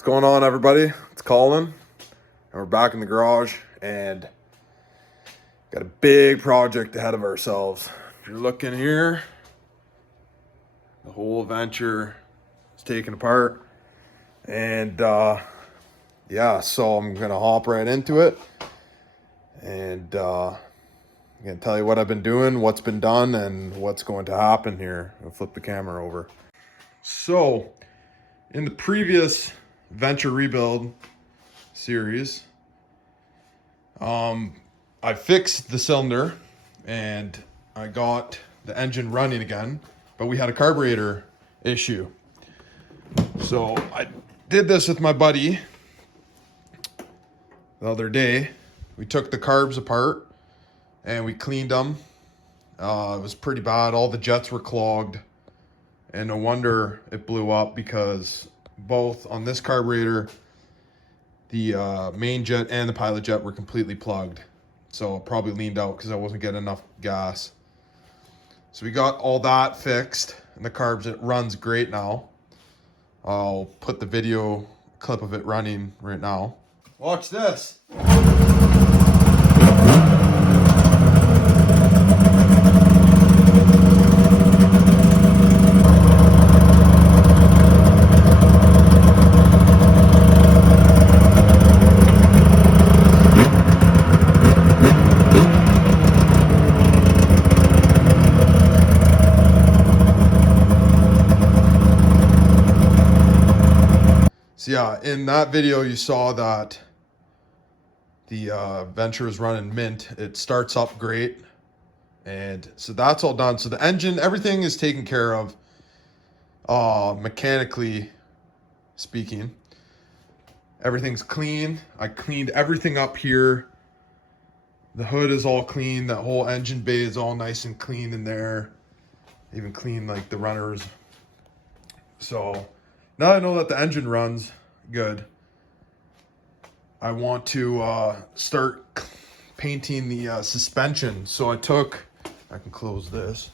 What's going on, everybody? It's Colin, and we're back in the garage and got a big project ahead of ourselves. If you're looking here, the whole Venture is taken apart, and yeah, so I'm gonna hop right into it, and I'm gonna tell you what I've been doing, what's been done, and what's going to happen here. I'll flip the camera over. So, in the previous Venture rebuild series, I fixed the cylinder and I got the engine running again, but we had a carburetor issue. So I did this with my buddy the other day. We took the carbs apart and we cleaned them. It was pretty bad. All the jets were clogged, and no wonder it blew up, because both on this carburetor, the main jet and the pilot jet were completely plugged. So it probably leaned out because I wasn't getting enough gas. So we got all that fixed, and the carbs, it runs great now. I'll put the video clip of it running right now. Watch this. So yeah, in that video you saw that the Venture is running mint. It starts up great, and so that's all done. So the engine, everything is taken care of, mechanically speaking. Everything's clean. I cleaned everything up here. The hood is all clean. That whole engine bay is all nice and clean in there. Even clean like the runners. So now that I know that the engine runs good, I want to start painting the suspension. So I can close this.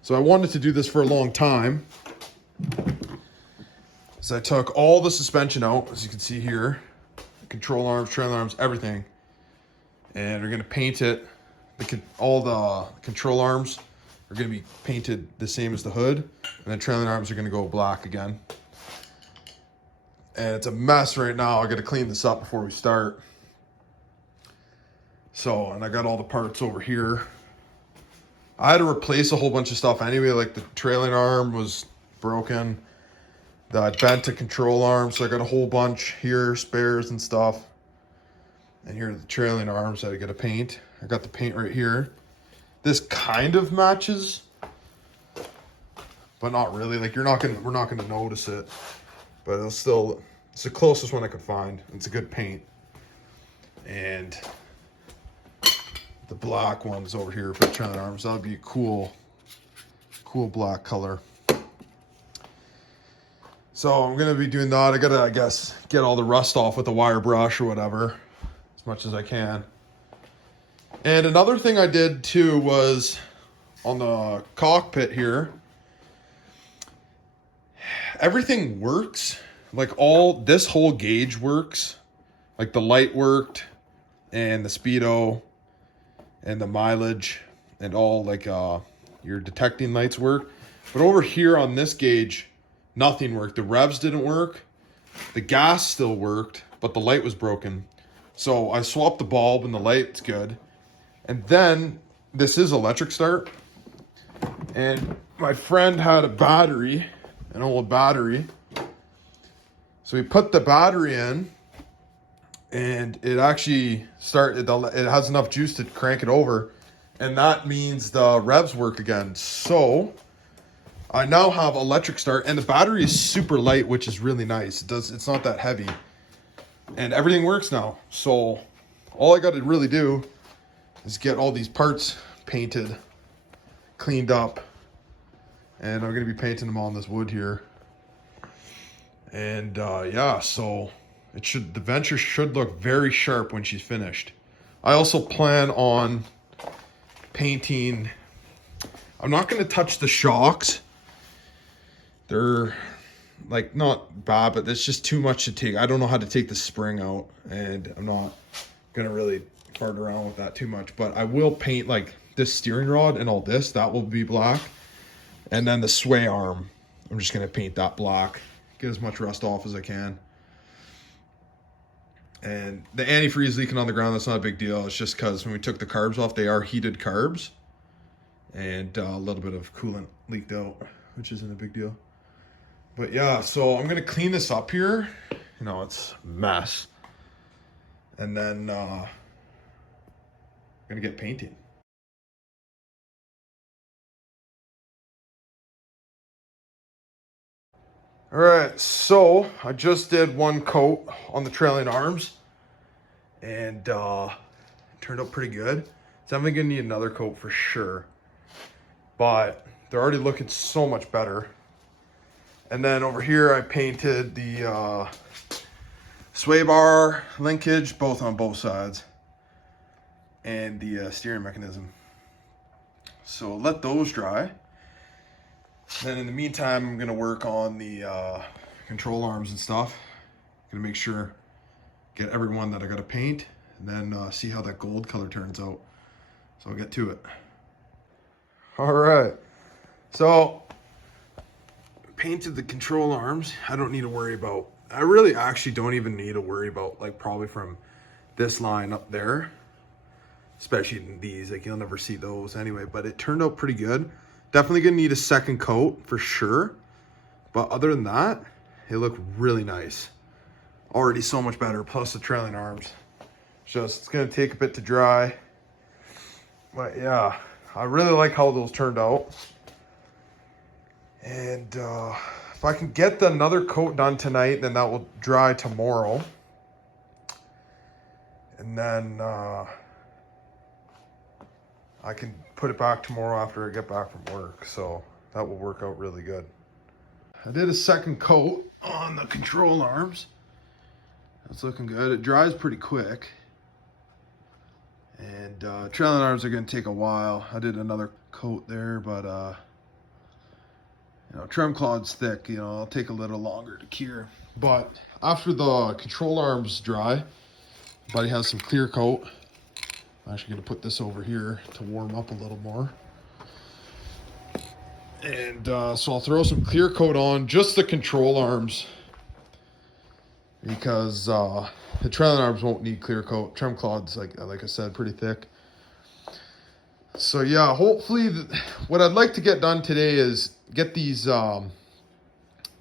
So I wanted to do this for a long time. So I took all the suspension out, as you can see here, control arms, trailing arms, everything. And we're gonna paint it. All the control arms are gonna be painted the same as the hood, and then trailing arms are gonna go black again. And it's a mess right now. I gotta clean this up before we start. So, and I got all the parts over here. I had to replace a whole bunch of stuff anyway, like the trailing arm was broken. I bent the control arm, so I got a whole bunch here, spares and stuff. And here are the trailing arms that I gotta paint. I got the paint right here. This kind of matches, but not really. Like we're not gonna notice it, but it's the closest one I could find. It's a good paint. And the black one's over here for the trailing arms. That would be a cool black color. So I'm gonna be doing that. I gotta, I guess, get all the rust off with a wire brush or whatever, as much as I can. And another thing I did too was on the cockpit here, everything works. Like this whole gauge works. Like the light worked, and the speedo, and the mileage, and all like your detecting lights work. But over here on this gauge, nothing worked. The revs didn't work. The gas still worked, but the light was broken. So I swapped the bulb and the light's good. And then this is electric start. And my friend had a battery, an old battery. So we put the battery in, and it actually it has enough juice to crank it over. And that means the revs work again. So I now have electric start, and the battery is super light, which is really nice. It's not that heavy, and everything works now. So all I got to really do is get all these parts painted, cleaned up, and I'm going to be painting them on this wood here. And yeah, so the Venture should look very sharp when she's finished. I also plan on painting. I'm not going to touch the shocks. They're like not bad, but it's just too much to take. I don't know how to take the spring out, and I'm not gonna really fart around with that too much. But I will paint like this steering rod and all this, that will be black. And then the sway arm, I'm just gonna paint that black, get as much rust off as I can. And the antifreeze leaking on the ground, that's not a big deal. It's just because when we took the carbs off, they are heated carbs. And a little bit of coolant leaked out, which isn't a big deal. But yeah, so I'm gonna clean this up here. You know, it's a mess. And then I'm gonna get painting. All right, so I just did one coat on the trailing arms, and it turned out pretty good. So I'm gonna need another coat for sure, but they're already looking so much better. And then over here, I painted the sway bar linkage, both on both sides, and the steering mechanism. So let those dry. Then in the meantime, I'm gonna work on the control arms and stuff. Gonna make sure, get every one that I gotta paint, and then see how that gold color turns out. So I'll get to it. All right, so painted the control arms. I don't need to worry about, I really actually don't even need to worry about, like, probably from this line up there, especially in these, like you'll never see those anyway, but it turned out pretty good. Definitely gonna need a second coat for sure, but other than that, they look really nice. Already so much better, plus the trailing arms. Just, it's gonna take a bit to dry, but yeah, I really like how those turned out. And if I can get another coat done tonight, then that will dry tomorrow. And then I can put it back tomorrow after I get back from work. So that will work out really good. I did a second coat on the control arms. That's looking good. It dries pretty quick. And trailing arms are gonna take a while. I did another coat there, but you know, Tremclad's thick, you know, it'll take a little longer to cure. But after the control arms dry, buddy has some clear coat. I'm actually gonna put this over here to warm up a little more. And so I'll throw some clear coat on just the control arms, because the trailing arms won't need clear coat. Tremclad's, like I said, pretty thick. So yeah, hopefully what I'd like to get done today is get these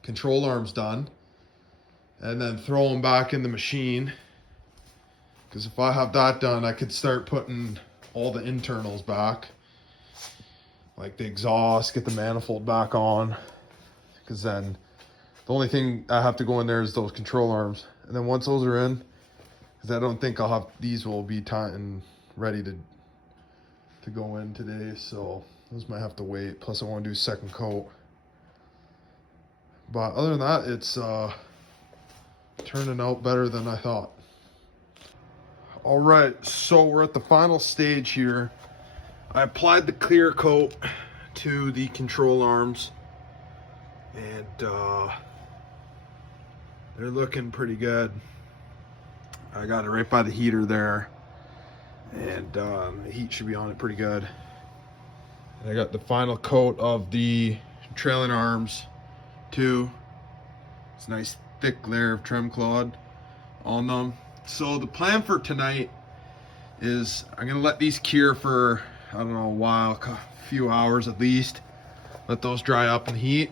control arms done and then throw them back in the machine. Because if I have that done, I could start putting all the internals back, like the exhaust, get the manifold back on. Because then the only thing I have to go in there is those control arms. And then once those are in, because I don't think I'll have, these will be tight and ready to go in today. So those might have to wait. Plus I want to do second coat. But other than that, it's turning out better than I thought. All right, so we're at the final stage here. I applied the clear coat to the control arms, and they're looking pretty good. I got it right by the heater there, and the heat should be on it pretty good. And I got the final coat of the trailing arms too. It's a nice thick layer of Tremclad on them. So the plan for tonight is I'm gonna let these cure for, I don't know, a while, a few hours at least. Let those dry up and heat.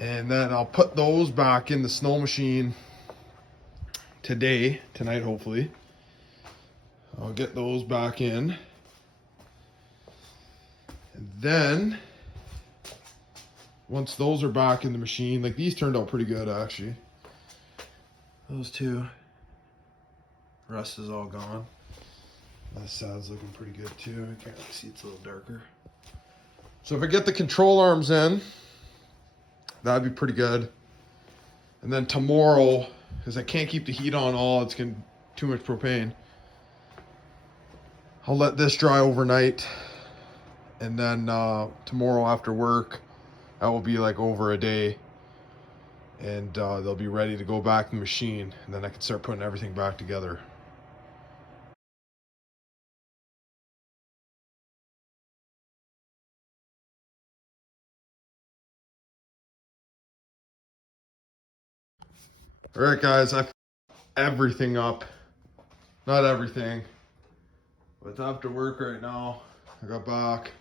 And then I'll put those back in the snow machine tonight hopefully. I'll get those back in. And then, once those are back in the machine, like these turned out pretty good actually. Those two. Rust is all gone. That side's looking pretty good too. I can't really see, it's a little darker. So if I get the control arms in, that'd be pretty good. And then tomorrow, because I can't keep the heat on all, it's getting too much propane, I'll let this dry overnight. And then tomorrow after work, that will be like over a day. and they'll be ready to go back in the machine, and then I can start putting everything back together. All right, guys, I've everything up. Not everything, but it's after work right now. I got back.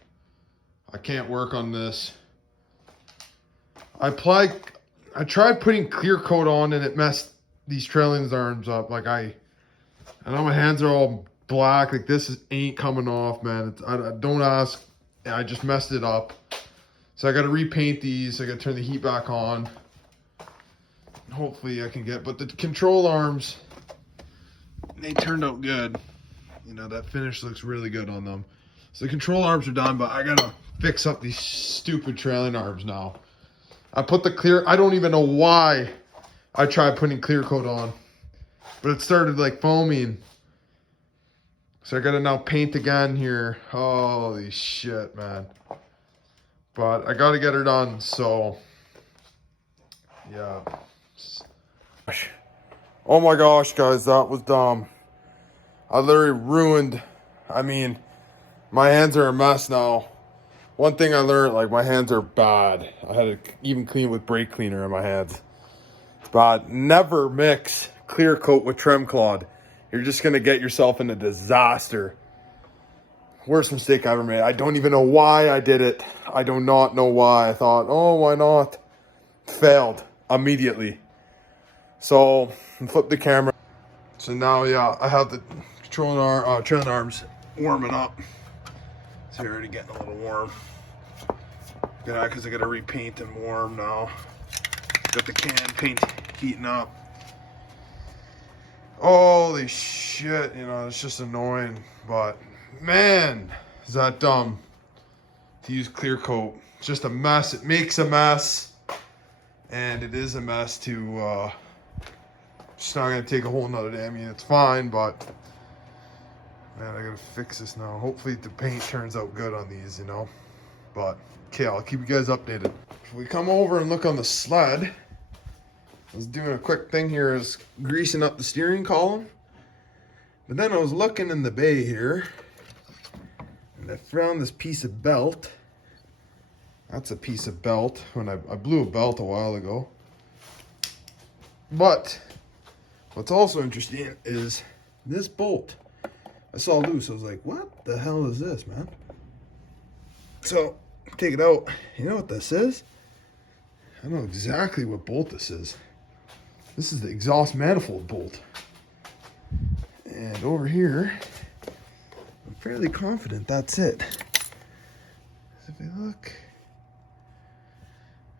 I can't work on this. I tried putting clear coat on, and it messed these trailing arms up. Like I know my hands are all black. Like this ain't coming off, man. I don't ask. I just messed it up. So I got to repaint these. I got to turn the heat back on. Hopefully I can get, but the control arms, they turned out good. You know, that finish looks really good on them. So the control arms are done, but I gotta fix up these stupid trailing arms now. I put the clear, I don't even know why I tried putting clear coat on, but it started like foaming. So I gotta now paint again here. Holy shit, man. But I gotta get her done, so yeah. Oh my gosh, guys, that was dumb. I literally ruined, I mean, my hands are a mess now. One thing I learned, like, my hands are bad. I had to even clean with brake cleaner on my hands. It's bad. Never mix clear coat with Tremclad. You're just going to get yourself in a disaster. Worst mistake I ever made. I don't even know why I did it. I do not know why. I thought, oh, why not? Failed immediately. So, flip the camera. So now, yeah, I have the trailing arms warming up. So you're already getting a little warm. Yeah, because I got to repaint them warm now. Got the can paint heating up. Holy shit, you know, it's just annoying. But, man, is that dumb to use clear coat. It's just a mess. It makes a mess. And it is a mess to... It's not going to take a whole nother day. I mean, it's fine, but man, I got to fix this now. Hopefully the paint turns out good on these, you know. But, okay, I'll keep you guys updated. If we come over and look on the sled, I was doing a quick thing here, is greasing up the steering column. But then I was looking in the bay here, and I found this piece of belt. That's a piece of belt. When I blew a belt a while ago. But what's also interesting is this bolt. I saw loose. I was like, what the hell is this, man? So, take it out. You know what this is? I know exactly what bolt this is. This is the exhaust manifold bolt. And over here, I'm fairly confident that's it. So if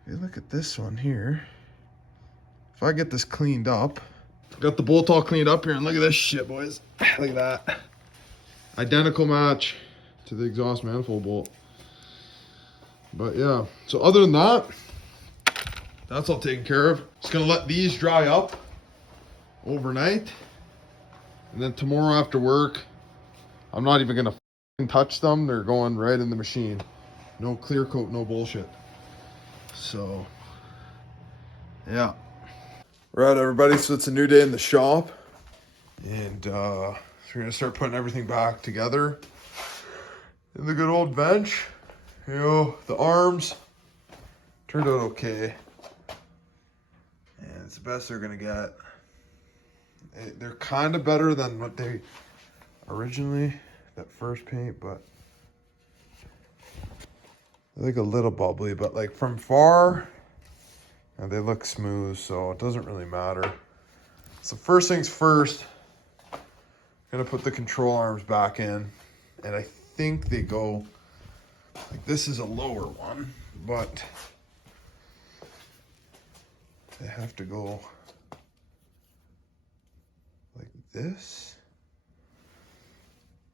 you look at this one here, if I get this cleaned up, got the bolt all cleaned up here, and look at this shit, boys. Look at that. Identical match to the exhaust manifold bolt. But yeah, so other than that, that's all taken care of. Just gonna let these dry up overnight. And then tomorrow after work, I'm not even gonna touch them. They're going right in the machine. No clear coat, no bullshit. So, yeah. Right, everybody, so it's a new day in the shop. And so we're gonna start putting everything back together in the good old bench. You know, the arms turned out okay. And it's the best they're gonna get. They're kind of better than what they originally, that first paint, but they're like a little bubbly, but like from far, and they look smooth, so it doesn't really matter. So first things first, I'm gonna put the control arms back in, and I think they go, like this is a lower one, but they have to go like this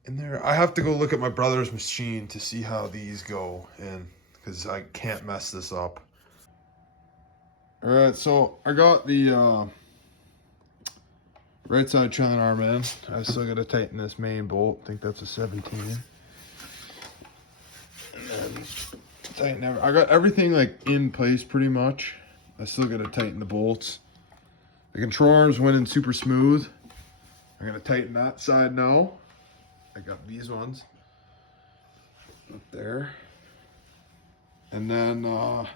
in there. I have to go look at my brother's machine to see how these go in, because I can't mess this up. All right, so I got the right side trailing arm in. I still got to tighten this main bolt. I think that's a 17. And then tighten I got everything like in place pretty much. I still got to tighten the bolts. The control arms went in super smooth. I'm going to tighten that side now. I got these ones up there. And then I'm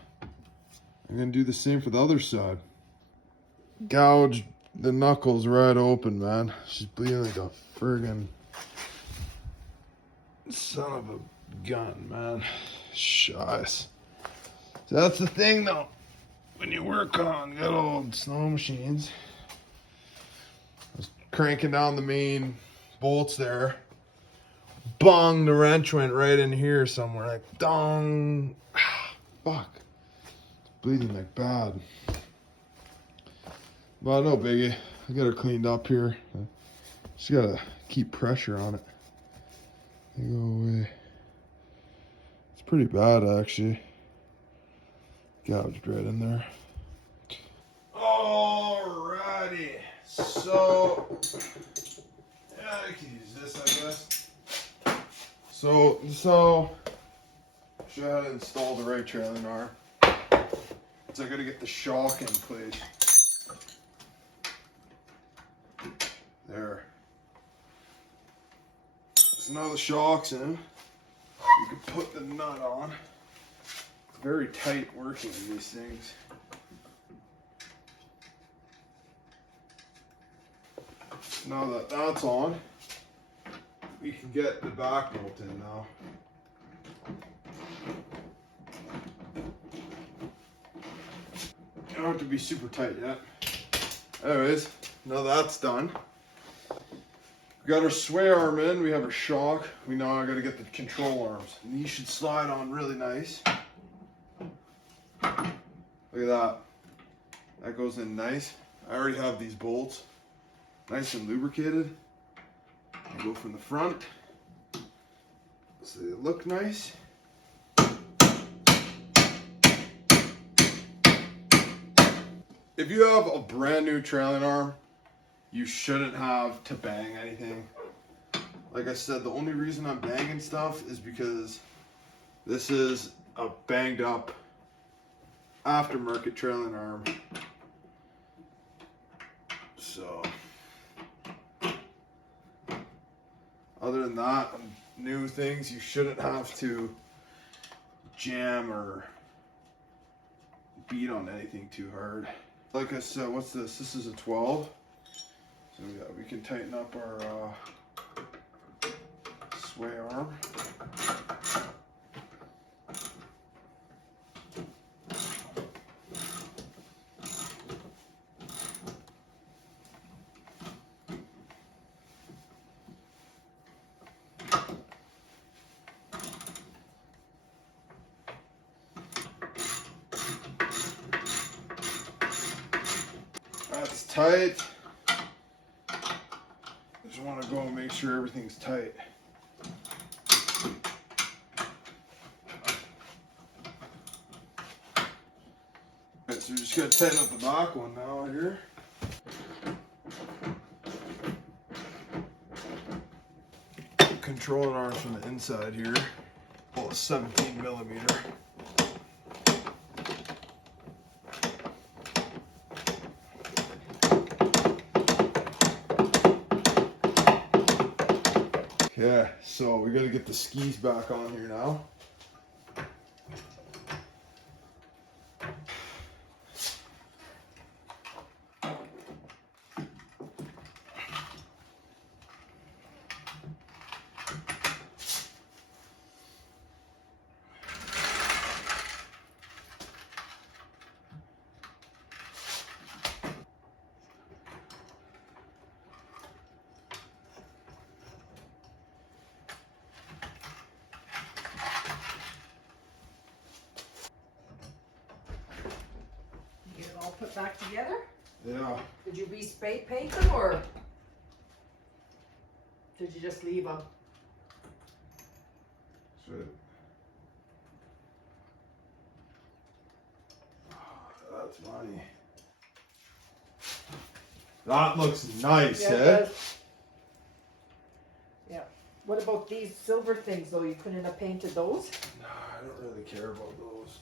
going to do the same for the other side. Gouged the knuckles right open, man. She's bleeding like a friggin' son of a gun, man. Shice. So that's the thing, though. When you work on good old snow machines, I was cranking down the main bolts there. Bong, the wrench went right in here somewhere. Like, dong. Fuck. It's bleeding like bad. But no biggie. I got her cleaned up here. Just gotta keep pressure on it. They go away. It's pretty bad, actually. Gouged right in there. Alrighty. So, yeah, I can use this, I guess. So should I install the right trailing arm? So I gotta get the shock in place. There. So now the shock's in. You can put the nut on. It's very tight working these things. Now that that's on, we can get the back bolt in now. You don't have to be super tight yet. Anyways, now that's done. We got our sway arm in, we have our shock. We now gotta get the control arms. And these should slide on really nice. Look at that. That goes in nice. I already have these bolts nice and lubricated. I go from the front. So they look nice. If you have a brand new trailing arm, you shouldn't have to bang anything. Like I said, the only reason I'm banging stuff is because this is a banged up aftermarket trailing arm. So, other than that, new things, you shouldn't have to jam or beat on anything too hard. Like I said, what's this? This is a 12. So yeah, we can tighten up our sway arm. That's tight. Just want to go and make sure everything's tight. Alright, so we just got to tighten up the back one now here. Controlling arms from the inside here. Oh, 17 millimeter. Yeah, so we got to get the skis back on here now. All put back together? Yeah. Did you paint them or did you just leave them? Shit. Oh, that's money. That looks nice, Yeah, eh? Yeah. What about these silver things though? You couldn't have painted those? No, I don't really care about those.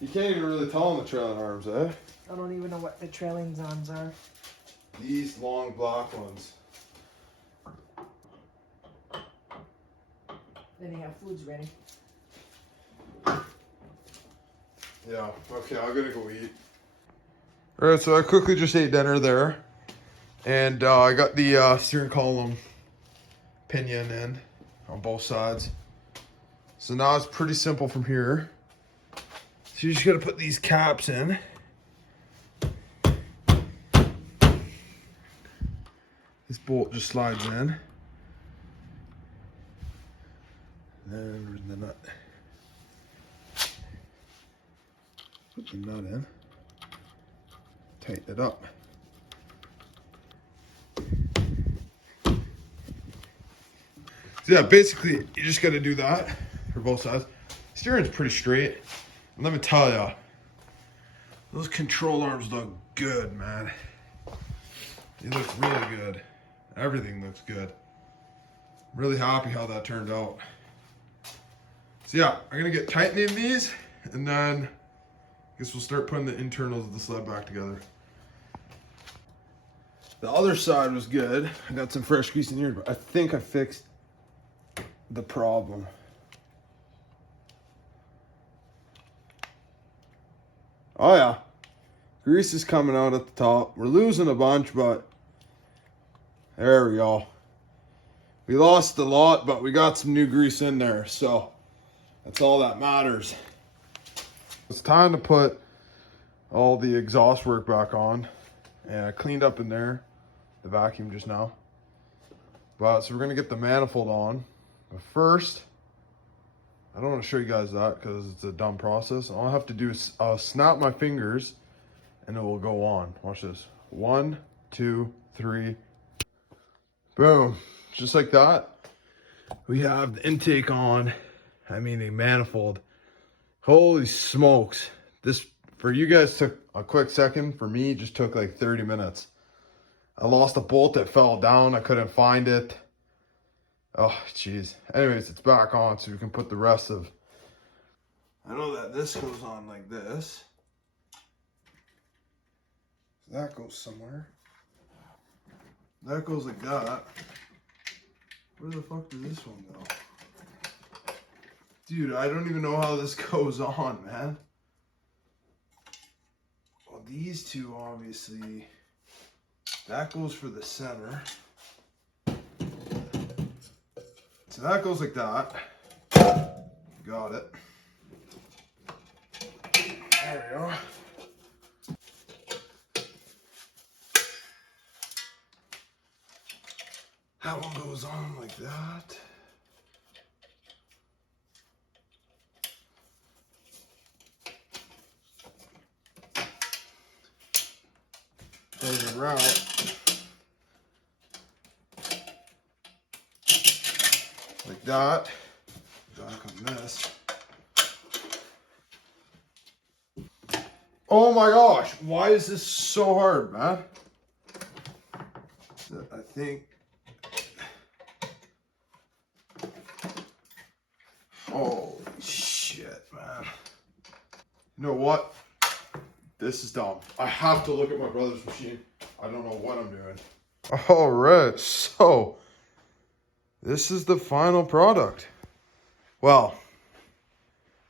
You can't even really tell on the trailing arms, eh? I don't even know what the trailing arms are. These long black ones. Anyhow, food's ready. Yeah, okay, I'm gonna go eat. Alright, so I quickly just ate dinner there. And I got the steering column pinion in on both sides. So now it's pretty simple from here. So you just gotta put these caps in. This bolt just slides in. And where's the nut? Put the nut in. Tighten it up. So yeah, basically you just gotta do that for both sides. Steering's pretty straight. And let me tell ya, those control arms look good, man. They look really good. Everything looks good. I'm really happy how that turned out. So yeah, I'm gonna get tightening these, and then I guess we'll start putting the internals of the sled back together. The other side was good. I got some fresh grease in here, but I think I fixed the problem. Oh yeah, grease is coming out at the top. We're losing a bunch, but there we go. We lost a lot, but we got some new grease in there, so that's all that matters. It's time to put all the exhaust work back on. And I cleaned up in there, the vacuum just now. But so we're gonna get the manifold on. But first, I don't want to show you guys that because it's a dumb process. All I have to do is snap my fingers and it will go on. Watch this. 1, 2, 3. Boom. Just like that. We have the intake on. I mean, a manifold. Holy smokes. This, for you guys, took a quick second. For me, it just took like 30 minutes. I lost a bolt that fell down. I couldn't find it. Oh, jeez. Anyways, it's back on so we can put the rest of... I know that this goes on like this. That goes somewhere. That goes like that. Where the fuck does this one go? Dude, I don't even know how this goes on, man. Well, these two, obviously, that goes for the center. So that goes like that. Got it. There we go. That one goes on like that. Goes around. Like that. Back on this. Oh my gosh, why is this so hard, man? I think... Holy shit, man. You know what? This is dumb. I have to look at my brother's machine. I don't know what I'm doing. All right, so this is the final product. Well,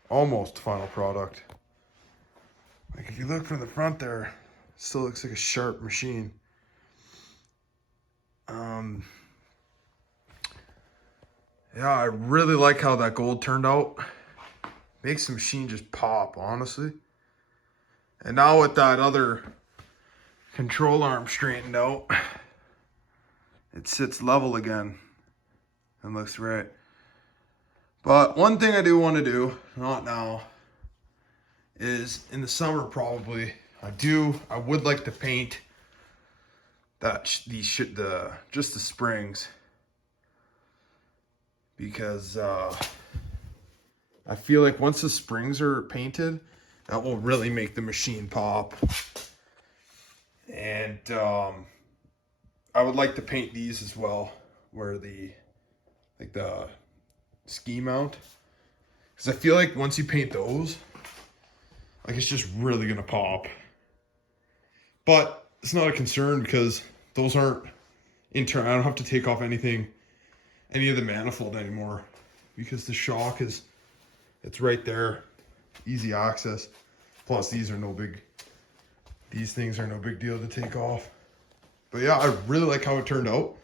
almost final product. Like if you look from the front there, it still looks like a sharp machine. Yeah, I really like how that gold turned out. Makes the machine just pop, honestly. And now with that other control arm straightened out, it sits level again and looks right. But one thing I do want to do, not now, is in the summer probably, I would like to paint that just the springs, because I feel like once the springs are painted, that will really make the machine pop. And I would like to paint these as well, where the ski mount, because I feel like once you paint those, like it's just really gonna pop. But it's not a concern because those aren't internal. I don't have to take off any of the manifold anymore because the shock it's right there, easy access. Plus these things are no big deal to take off. But yeah, I really like how it turned out.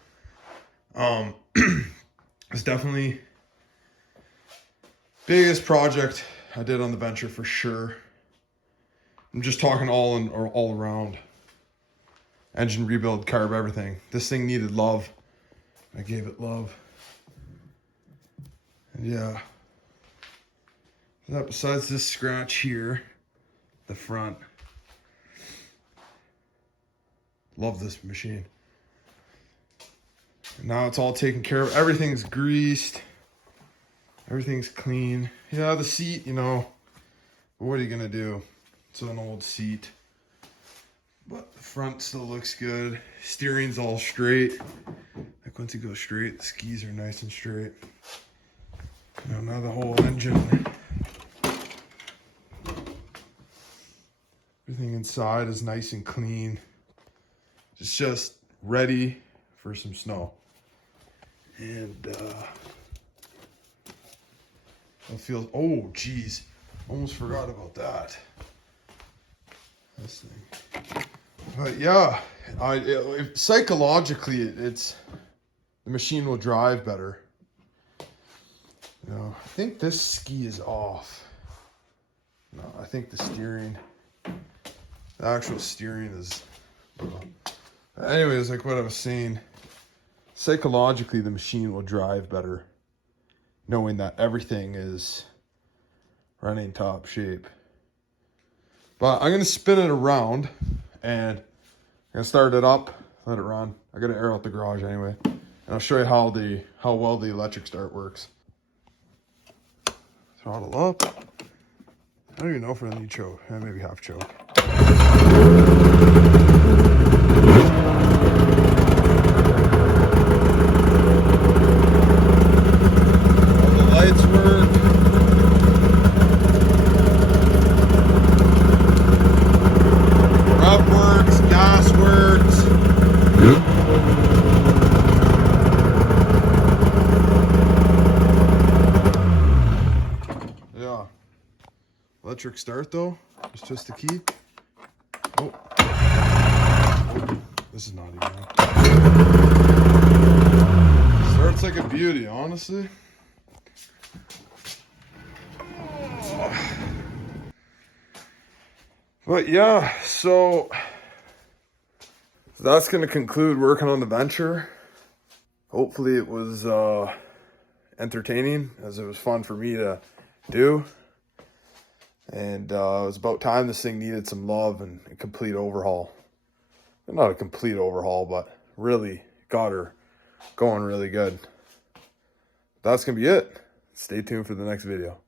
It's definitely biggest project I did on the Venture for sure. I'm just talking all around. Engine rebuild, carb, everything. This thing needed love. I gave it love. And yeah. Besides this scratch here, the front. Love this machine. Now it's all taken care of. Everything's greased. Everything's clean. Yeah, the seat, you know, what are you gonna do? It's an old seat. But the front still looks good. Steering's all straight. Like once you go straight, the skis are nice and straight. Now the whole engine. Everything inside is nice and clean. It's just ready for some snow. And it feels, oh geez, almost forgot about that. This thing. But yeah, psychologically, it's the machine will drive better. You know, I think this ski is off. No, I think the actual steering is. Anyways, like what I was saying, psychologically, the machine will drive better, knowing that everything is running top shape. But I'm gonna spin it around and I'm gonna start it up, let it run. I gotta air out the garage anyway. And I'll show you how well the electric start works. Throttle up. I don't even know if I need choke. Maybe half choke. All the lights work. Rub works, gas works. Yeah. Electric start though. It's just the key. Oh. This is not even. Starts like a beauty, honestly. But yeah, so that's going to conclude working on the Venture. Hopefully it was entertaining, as it was fun for me to do. And it was about time this thing needed some love and a complete overhaul. Not a complete overhaul, but really got her going really good. That's going to be it. Stay tuned for the next video.